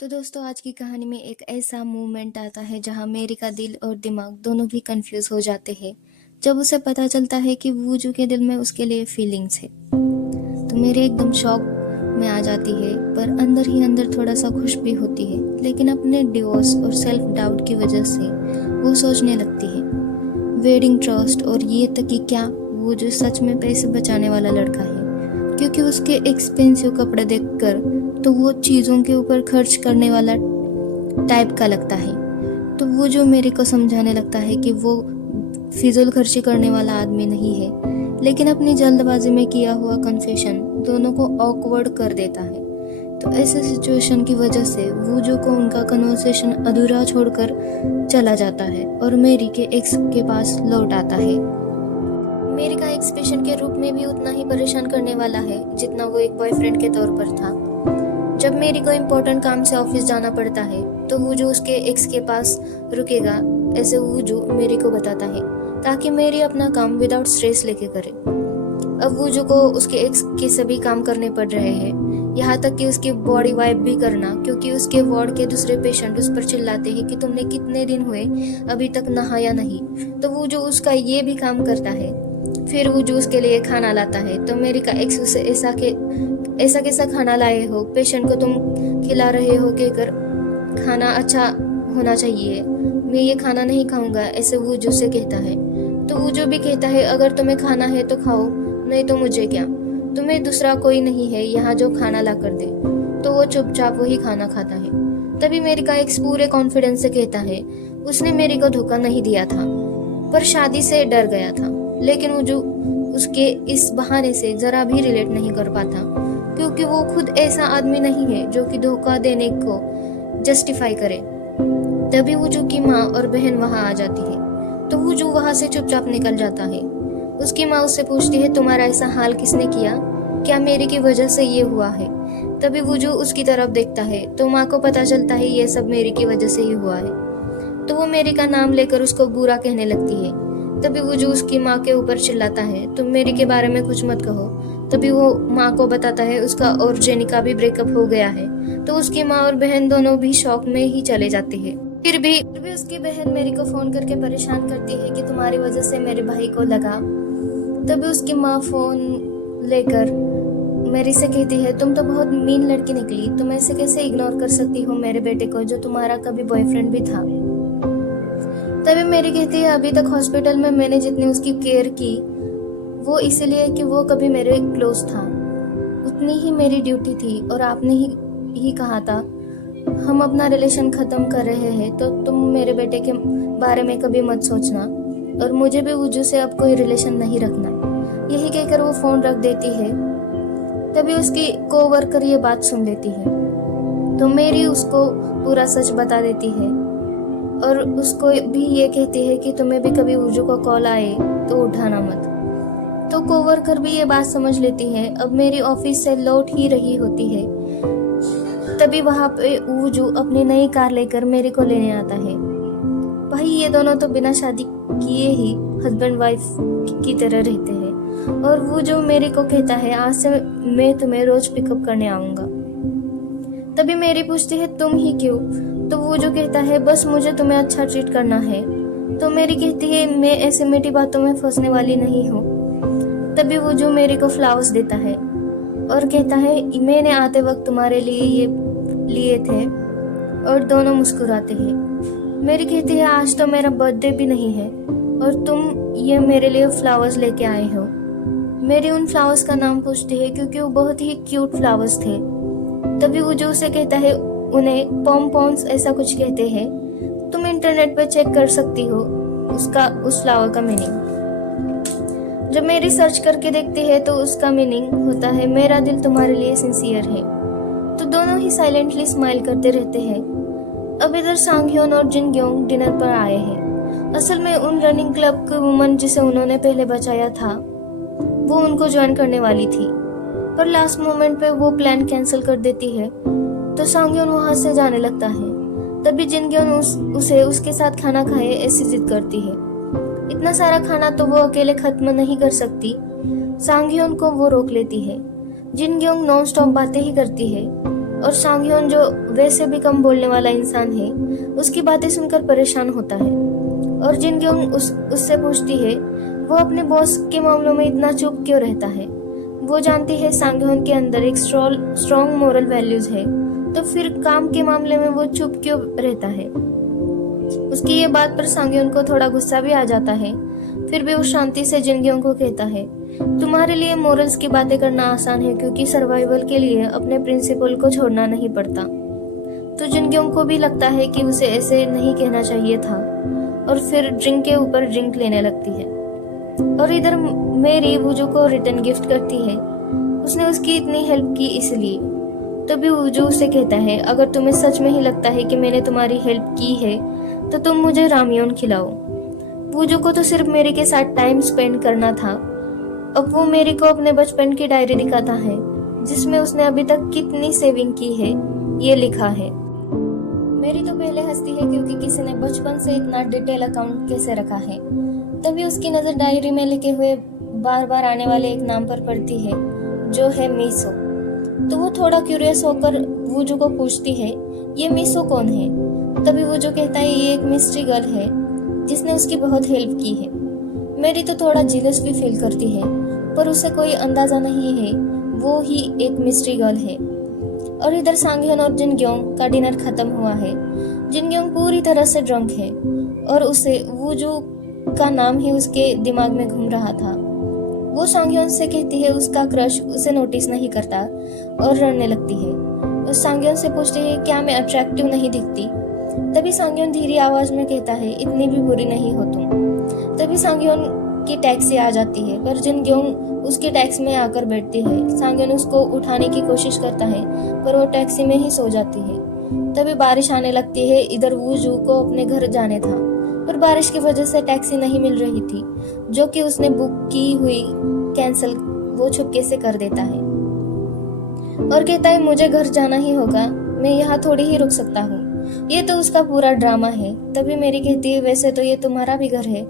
तो दोस्तों आज की कहानी में एक ऐसा मोमेंट आता है जहां मेरी का दिल और दिमाग दोनों भी कंफ्यूज हो जाते हैं जब उसे पता चलता है कि वूजू के दिल में उसके लिए फीलिंग्स है। तो मेरे एकदम शॉक में आ जाती है, पर अंदर ही अंदर थोड़ा सा खुश भी होती है, लेकिन अपने डिवोर्स और सेल्फ डाउट की वजह से वो सोचने लगती है वेडिंग ट्रस्ट और ये तक कि क्या वो जो सच में पैसे बचाने वाला लड़का है, क्योंकि उसके एक्सपेंसिव कपड़े देखकर तो वो चीज़ों के ऊपर खर्च करने वाला टाइप का लगता है। तो वो जो मेरे को समझाने लगता है कि वो फिजूल खर्ची करने वाला आदमी नहीं है, लेकिन अपनी जल्दबाजी में किया हुआ कन्फेशन दोनों को ऑकवर्ड कर देता है। तो ऐसे सिचुएशन की वजह से वूजू को उनका कन्वर्सेशन अधूरा छोड़कर चला जाता है और मेरी के एक्स के पास लौट आता है। मेरी का एक्स पेशेंट के रूप में भी उतना ही परेशान करने वाला है जितना वो एक बॉयफ्रेंड के तौर पर था। जब मेरी को इम्पोर्टेंट काम से ऑफिस जाना पड़ता है तो वूजू उसके एक्स के पास रुकेगा, ऐसे वूजू मेरी को बताता है, ताकि मेरी अपना काम विदाउट स्ट्रेस लेके करे। अब वूजू को उसके एक्स के सभी काम करने पड़ रहे हैं, यहाँ तक कि उसकी बॉडी वाइप भी करना, क्योंकि उसके वार्ड के दूसरे पेशेंट उस पर चिल्लाते हैं कि तुमने कितने दिन हुए अभी तक नहाया नहीं। तो वूजू उसका ये भी काम करता है। फिर वूजू उसके लिए खाना लाता है। तो मेरी का एक्स उसे ऐसा कैसा खाना लाए हो, पेशेंट को तुम खिला रहे हो, कहकर खाना अच्छा होना चाहिए, मैं ये खाना नहीं खाऊंगा, ऐसे वूजू से कहता है। तो वूजू भी कहता है अगर तुम्हें खाना है तो खाओ, नहीं तो मुझे क्या, तुम्हें दूसरा कोई नहीं है यहाँ जो खाना ला कर दे। तो वो चुपचाप वही खाना खाता है। तभी मेरी का एक्स पूरे कॉन्फिडेंस से कहता है उसने मेरी को धोखा नहीं दिया था, पर शादी से डर गया था। लेकिन वूजू उसके इस बहाने से जरा भी रिलेट नहीं कर पाता, क्योंकि वो खुद ऐसा आदमी नहीं है जो कि धोखा देने को जस्टिफाई करे। तभी वूजू की माँ और बहन वहां आ जाती है। तो वूजू वहां से चुपचाप निकल जाता है। उसकी माँ उससे पूछती है तुम्हारा ऐसा हाल किसने किया, क्या मेरी की वजह से ये हुआ है। तभी वूजू उसकी तरफ देखता है तो माँ को पता चलता है ये सब मेरी की वजह से ही हुआ है। तो वो मेरी का नाम लेकर उसको बुरा कहने लगती है। तभी वूजू उसकी माँ के ऊपर चिल्लाता है तुम मेरी के बारे में कुछ मत कहो। तभी वो माँ को बताता है उसका और जेनी का भी ब्रेकअप हो गया है। तो उसकी माँ और बहन दोनों भी शॉक में ही चले जाते हैं। फिर भी उसकी बहन मेरी को फोन करके परेशान करती है कि तुम्हारी वजह से मेरे भाई को लगा। तभी उसकी माँ फोन लेकर मेरी से कहती है तुम तो बहुत मीन लड़की निकली, तुम ऐसे कैसे इग्नोर कर सकती हो मेरे बेटे को जो तुम्हारा कभी बॉयफ्रेंड भी था। तभी मेरी कहती है अभी तक हॉस्पिटल में मैंने जितनी उसकी केयर की वो इसलिए कि वो कभी मेरे क्लोज था, उतनी ही मेरी ड्यूटी थी, और आपने ही कहा था हम अपना रिलेशन खत्म कर रहे हैं तो तुम मेरे बेटे के बारे में कभी मत सोचना, और मुझे भी वूजू से अब कोई रिलेशन नहीं रखना। यही कहकर वो फोन रख देती है। तभी उसकी कोवर्कर ये बात सुन लेती है तो मेरी उसको पूरा सच बता देती है, और उसको भी ये कहती है कि तुम्हें भी कभी वूजू को कॉल आए तो उठाना मत। तो कोवर्कर भी ये बात समझ लेती है। अब मेरी ऑफिस से लौट ही रही होती है, तभी वहां पे वूजू अपनी नई कार लेकर मेरी को लेने आता है। भाई ये दोनों तो बिना शादी किए ही हस्बैंड वाइफ की तरह रहते हैं, और वूजू मेरी को कहता है आज से मैं तुम्हें रोज पिकअप करने आऊंगा। तभी मेरी पूछती है तुम ही क्यों। तो वूजू कहता है बस मुझे तुम्हें अच्छा ट्रीट करना है। तो मेरी कहती है मैं ऐसे मीठी बातों में फंसने वाली नहीं हूँ। तभी वूजू मेरी को फ्लावर्स देता है और कहता है मैंने आते वक्त तुम्हारे लिए ये लिए थे, और दोनों मुस्कुराते हैं। मेरी कहती है आज तो मेरा बर्थडे भी नहीं है और तुम ये मेरे लिए फ्लावर्स लेके आए हो। मेरी उन फ्लावर्स का नाम पूछती है क्योंकि वो बहुत ही क्यूट फ्लावर्स थे। तभी वूजू उसे कहता है उन्हें पॉम्पॉन्स ऐसा कुछ कहते हैं, तुम इंटरनेट पे चेक कर सकती हो उस फ्लावर का मीनिंग। जब मेरी सर्च करके देखती है तो उसका मीनिंग होता है मेरा दिल तुम्हारे लिए सिंसियर है। तो दोनों ही साइलेंटली स्माइल करते रहते हैं। अब इधर सांगह्योन और जिनग्योंग डिनर पर आए हैं। असल में उन रनिंग क्लब की वुमन जिसे उन्होंने पहले बचाया था वो उनको ज्वाइन करने वाली थी, पर लास्ट मोमेंट पे वो प्लान कैंसिल कर देती है। तो सांगह्योन वहां से जाने लगता है। तभी जिनग्योंग उसे उसके साथ खाना खाए ऐसी जिद करती है। इतना सारा खाना तो वो अकेले खत्म नहीं कर सकती, सांगह्योन को वो रोक लेती है। जिनग्योंग नॉन स्टॉप बातें ही करती है और सांगह्योन जो वैसे भी कम बोलने वाला इंसान है, उसकी बातें सुनकर परेशान होता है। और जिनग्योंग उससे पूछती है वो अपने बॉस के मामलों में इतना चुप क्यों रहता है। वो जानती है सांगह्योन के अंदर एक स्ट्रॉन्ग मोरल वैल्यूज है, तो फिर काम के मामले में वो चुप क्यों रहता है। उसकी ये बात पर सांगह्योन को थोड़ा गुस्सा भी आ जाता है। फिर भी वो शांति से जिनग्योंग को कहता है, तुम्हारे लिए मोरल्स की बातें करना आसान है क्योंकि सर्वाइवल के लिए अपने प्रिंसिपल को छोड़ना नहीं पड़ता। तो जिनग्योंग को भी लगता है कि उसे ऐसे नहीं कहना चाहिए था, और फिर ड्रिंक के ऊपर ड्रिंक लेने लगती है। और इधर मेरी वूजू को रिटर्न गिफ्ट करती है, उसने उसकी इतनी हेल्प की इसलिए। तभी वूजू उसे कहता है, अगर तुम्हें सच में ही लगता है कि मैंने तुम्हारी हेल्प की है तो तुम मुझे रामियोन खिलाओ। वूजू को तो सिर्फ मेरी के साथ टाइम स्पेंड करना था। अब वो मेरी को अपने बचपन की डायरी दिखाता है जिसमें उसने अभी तक कितनी सेविंग की है ये लिखा है। मेरी तो पहले हंसती है क्योंकि किसी ने बचपन से इतना डिटेल अकाउंट कैसे रखा है। तभी उसकी नजर डायरी में लिखे हुए बार बार आने वाले एक नाम पर पड़ती है जो है मीसो। तो वो थोड़ा क्यूरियस होकर वूजू को पूछती है, ये मीसो कौन है। तभी वूजू कहता है, ये एक मिस्ट्री गर्ल है जिसने उसकी बहुत हेल्प की है। मेरी तो थोड़ा जीलस भी फील करती है, पर उसे कोई अंदाजा नहीं है वो ही एक मिस्ट्री गर्ल है। और इधर सांगह्योन और जिनग्योंग का डिनर खत्म हुआ है। जिनग्योंग पूरी तरह से ड्रंक है और उसे वूजू का नाम ही उसके दिमाग में घूम रहा था। वो सांगह्योन से कहती है उसका क्रश उसे नोटिस नहीं करता और रोने लगती है। और सांगह्योन से पूछती है, क्या मैं अट्रैक्टिव नहीं दिखती। तभी सांगह्योन धीरे आवाज में कहता है, इतनी भी बुरी नहीं हो तुम। तभी सांगह्योन की टैक्सी आ जाती है, पर जिनग्योंग उसकी टैक्सी में आकर बैठती है। सांगह्योन उसको उठाने की कोशिश करता है, पर वो टैक्सी में ही सो जाती है। तभी बारिश आने लगती है। इधर वूजू को अपने घर जाने था, पर बारिश की वजह से टैक्सी नहीं मिल रही थी, जो कि उसने बुक की हुई कैंसिल वो छुपके से कर देता है और कहता है, मुझे घर जाना ही होगा, मैं यहाँ थोड़ी ही रुक सकता हूँ। ये तो उसका पूरा ड्रामा है। तभी मेरी कहती है, वैसे तो ये तुम्हारा भी घर है,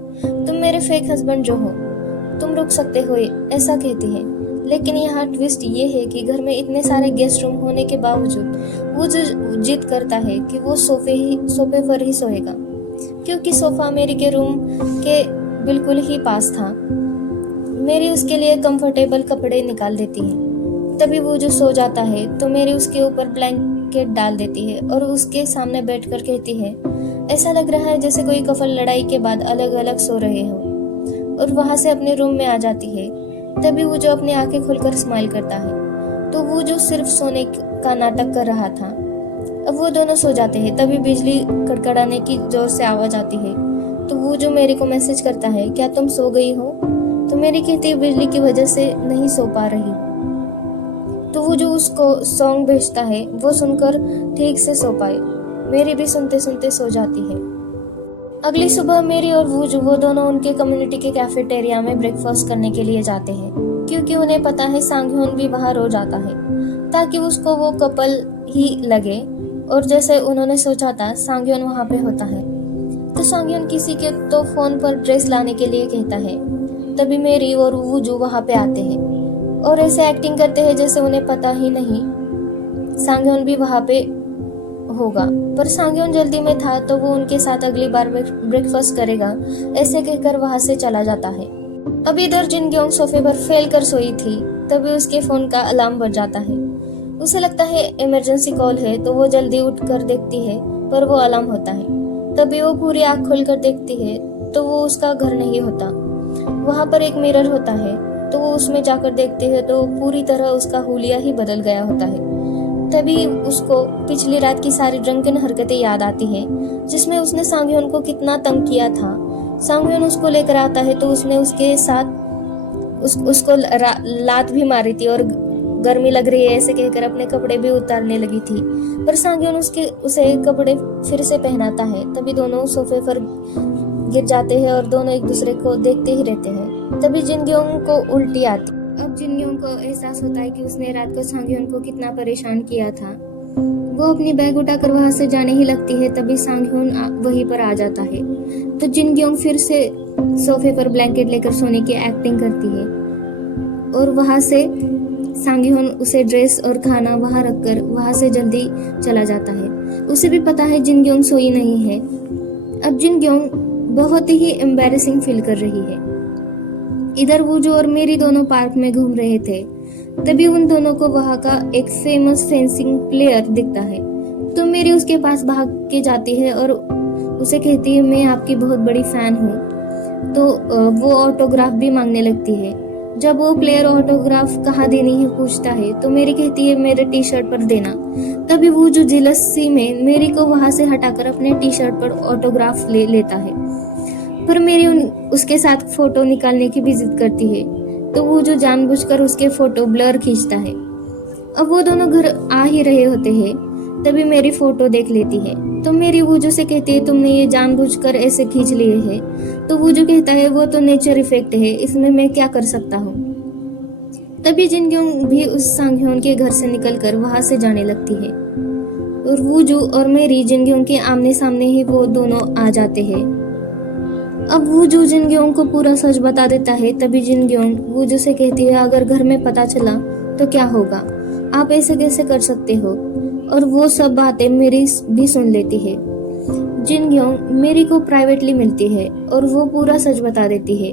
तुम मेरे फेक हस्बैंड जो हो, तुम रुक सकते हो, ऐसा कहती है। लेकिन यहाँ ट्विस्ट ये है कि घर में इतने सारे गेस्ट रूम होने के बावजूद वो जो जिद करता है कि वो सोफे पर ही सोएगा, क्योंकि सोफा मेरी के रूम के बिल्कुल ही पास था। मेरी उसके लिए कंफर्टेबल कपड़े निकाल देती है। तभी वो जो सो जाता है तो मेरी उसके ऊपर ब्लैंकेट डाल देती है और उसके सामने बैठकर कहती है, ऐसा लग रहा है जैसे कोई कपल लड़ाई के बाद अलग अलग सो रहे हो। और वहां से अपने रूम में आ जाती है। तभी वो जो अपनी आंखें खोलकर स्माइल करता है, तो वो जो सिर्फ सोने का नाटक कर रहा था। अब वो दोनों सो जाते हैं। तभी बिजली कड़कड़ाने की जोर से आवाज आती है, तो वो जो मेरी को मैसेज करता है, क्या तुम सो गई हो। तो मेरी कहती है, बिजली की वजह से नहीं सो पा रही। तो वो जो उसको सॉन्ग भेजता है वो सुनकर ठीक से सो पाए। मेरी भी सुनते सुनते सो जाती है। अगली सुबह मेरी और वो दोनों उनके कम्युनिटी के कैफेटेरिया में ब्रेकफास्ट करने के लिए जाते हैं, क्योंकि उन्हें पता है सांगह्योन भी वहां रोज आता है, ताकि उसको वो कपल ही लगे। और जैसे उन्होंने सोचा था, सांगह्योन वहां पे होता है। तो सांगह्योन किसी के तो फोन पर ड्रेस लाने के लिए कहता है। तभी मेरी और वूजू वहां पे आते हैं और ऐसे एक्टिंग करते हैं जैसे उन्हें पता ही नहीं सांगह्योन भी वहां पे होगा। पर सांगह्योन जल्दी में था, तो वो उनके साथ अगली बार ब्रेकफास्ट करेगा ऐसे कहकर वहां से चला जाता है। अब इधर जिनग्योंग सोफे पर फैल कर सोई थी। तभी उसके फोन का अलार्म बज जाता है। उसे लगता है इमरजेंसी कॉल है, तो वो जल्दी उठकर देखती है, पर वो अलार्म होता है। तभी वो पूरी आंख खोलकर देखती है, तो वो उसका घर नहीं होता। वहां पर एक मिरर होता है, तो वो उसमें जाकर देखती है, तो पूरी तरह उसका हुलिया ही बदल गया होता है। तभी उसको पिछली रात की सारी ड्रंकन हरकतें याद आती है, जिसमें उसने सांगह्योन को कितना तंग किया था। सांगह्योन उसको लेकर आता है, तो उसने उसके साथ उसको लात भी मारी थी और गर्मी लग रही है ऐसे कहकर अपने कपड़े भी उतारने लगी थी। पर सांगह्योन उसे कपड़े फिर से पहनाता है। तभी दोनों सोफे पर गिर जाते हैं और दोनों एक दूसरे को देखते ही रहते हैं। तभी जिनग्योंग को उल्टी आती। अब जिनग्योंग को एहसास होता है कि उसने रात को सांगह्योन को कितना परेशान किया था। वो अपनी बैग उठाकर वहां से जाने ही लगती है। तभी सांगह्योन वहीं पर आ जाता है, तो जिनग्योंग फिर से सोफे पर ब्लैंकेट लेकर सोने की एक्टिंग करती है और वहां से सांगह्योन उसे ड्रेस और खाना वहां रखकर वहां से जल्दी चला जाता है। उसे भी पता है जिनग्योंग सोई नहीं है। अब जिनग्योंग बहुत ही एम्बैरेसिंग फील कर रही है। इधर वूजू और मेरी दोनों पार्क में घूम रहे थे, तभी उन दोनों को वहां का एक फेमस फेंसिंग प्लेयर दिखता है। तो मेरी उसके पास भाग के जाती है और उसे कहती है मैं आपकी बहुत बड़ी फैन हूँ। तो वो ऑटोग्राफ भी मांगने लगती है। जब वो प्लेयर ऑटोग्राफ कहाँ देनी है पूछता है तो मेरी कहती है मेरे टी शर्ट पर देना। तभी वो जो जेलसी में मेरी को वहां से हटाकर अपने टी शर्ट पर ऑटोग्राफ लेता है, पर मेरी उसके साथ फोटो निकालने की भी जिद करती है। तो वो जो जानबूझकर उसके फोटो ब्लर खींचता है। अब वो दोनों घर आ ही रहे होते हैं, तभी मेरी फोटो देख लेती है। तो मेरी वूजू से कहती है तुमने ये जानबूझकर ऐसे खींच लिए है। तो वूजू कहता है वो तो नेचर इफेक्ट है, इसमें मैं क्या कर सकता हूँ। तभी जिनग्योंग भी उस सांगह्योन के घर से निकलकर वहां से जाने लगती है और वूजू और मेरी जिनग्योंग के आमने सामने ही वो दोनों आ जाते हैं। अब वूजू जिनग्योंग को पूरा सच बता देता है। तभी जिनग्योंग वूजू से कहती है अगर घर में पता चला तो क्या होगा, आप ऐसे कैसे कर सकते हो। और वो सब बातें मेरी भी सुन लेती है। जिनग्योंग मेरी को प्राइवेटली मिलती है और वो पूरा सच बता देती है।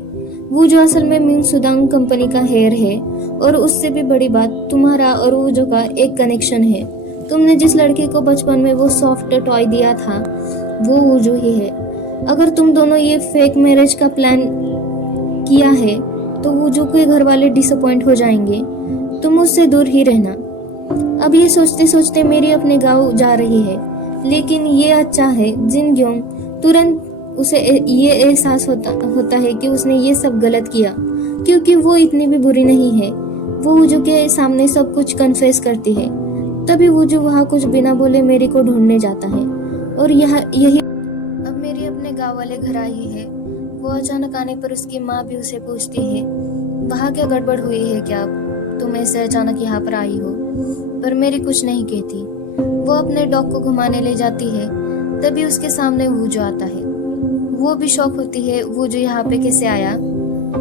वो जो असल में मिंग सुदांग कंपनी का हेयर है और उससे भी बड़ी बात तुम्हारा और वूजू का एक कनेक्शन है। तुमने जिस लड़के को बचपन में वो सॉफ्ट टॉय दिया था वो वूजू ही है। अगर तुम दोनों ये फेक मैरिज का प्लान किया है तो वूजू के घर वाले डिसअपॉइंट हो जाएंगे। तुम उससे दूर ही रहना। अब ये सोचते सोचते मेरी अपने गांव जा रही है, लेकिन ये अच्छा है जिनग्योंग तुरंत उसे ये एहसास होता है कि उसने ये सब गलत किया, क्योंकि वो इतनी भी बुरी नहीं है। वो वूजू के सामने सब कुछ कन्फेस करती है। तभी वूजू वहाँ कुछ बिना बोले मेरी को ढूंढने जाता है और यही अब मेरी अपने गांव वाले घर आई है। वो अचानक आने पर उसकी माँ भी उसे पूछती है वहाँ क्या गड़बड़ हुई है, क्या तुम ऐसे अचानक यहाँ पर आई हो। पर मेरी कुछ नहीं कहती। वो अपने डॉग को घुमाने ले जाती है। तभी उसके सामने वूजू आता है। वो भी शॉक होती है वूजू यहाँ पे कैसे आया।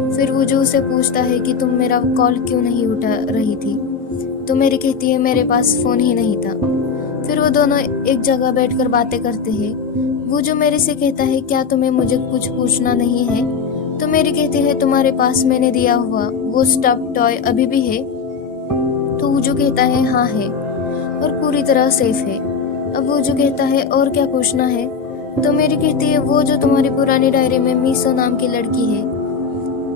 फिर वूजू उसे पूछता है कि तुम मेरा कॉल क्यों नहीं उठा रही थी। तो मेरी कहती है मेरे पास फोन ही नहीं था। फिर वो दोनों एक जगह बैठकर बातें करते हैं। वूजू मेरे से कहता है क्या तुम्हें मुझे कुछ पूछना नहीं है। तो मेरी कहती है तुम्हारे पास मैंने दिया हुआ वो स्टफ टॉय अभी भी है। तो वूजू कहता है हाँ है और पूरी तरह सेफ है। अब वूजू कहता है और क्या पूछना है। तो मेरी कहती है वो जो तुम्हारी पुरानी डायरी में मीसो नाम की लड़की है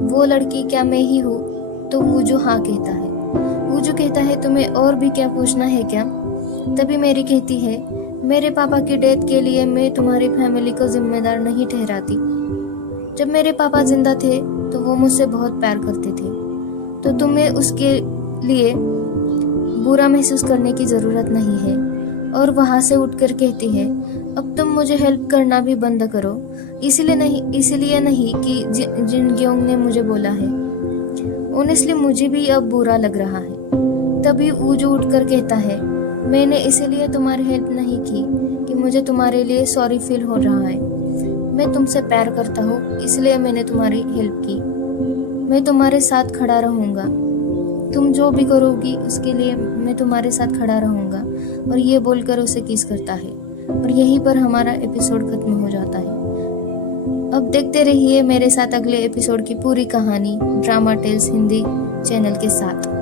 वो लड़की क्या मैं ही हूँ। तो वूजू हाँ कहता है। वूजू कहता है तुम्हें और भी क्या पूछना है क्या। तभी मेरी कहती है मेरे पापा की डेथ के लिए मैं तुम्हारी फैमिली को जिम्मेदार नहीं ठहराती। जब मेरे पापा जिंदा थे तो वो मुझसे बहुत प्यार करते थे, तो तुम्हें उसके लिए बुरा महसूस करने की जरूरत नहीं है। और वहां से उठकर कहती है अब तुम मुझे हेल्प करना भी बंद करो, इसलिए नहीं कि जिनग्योंग ने मुझे बोला है। ऑनेस्टली मुझे भी अब बुरा लग रहा है। तभी वूजू उठकर कहता है मैंने इसीलिए तुम्हारी हेल्प नहीं की कि मुझे तुम्हारे लिए सॉरी फील हो रहा है। मैं तुमसे प्यार करता हूँ इसलिए मैंने तुम्हारी हेल्प की। मैं तुम्हारे साथ खड़ा रहूंगा। तुम जो भी करोगी उसके लिए मैं तुम्हारे साथ खड़ा रहूंगा। और ये बोलकर उसे किस करता है और यहीं पर हमारा एपिसोड खत्म हो जाता है। अब देखते रहिए मेरे साथ अगले एपिसोड की पूरी कहानी ड्रामा टेल्स हिंदी चैनल के साथ।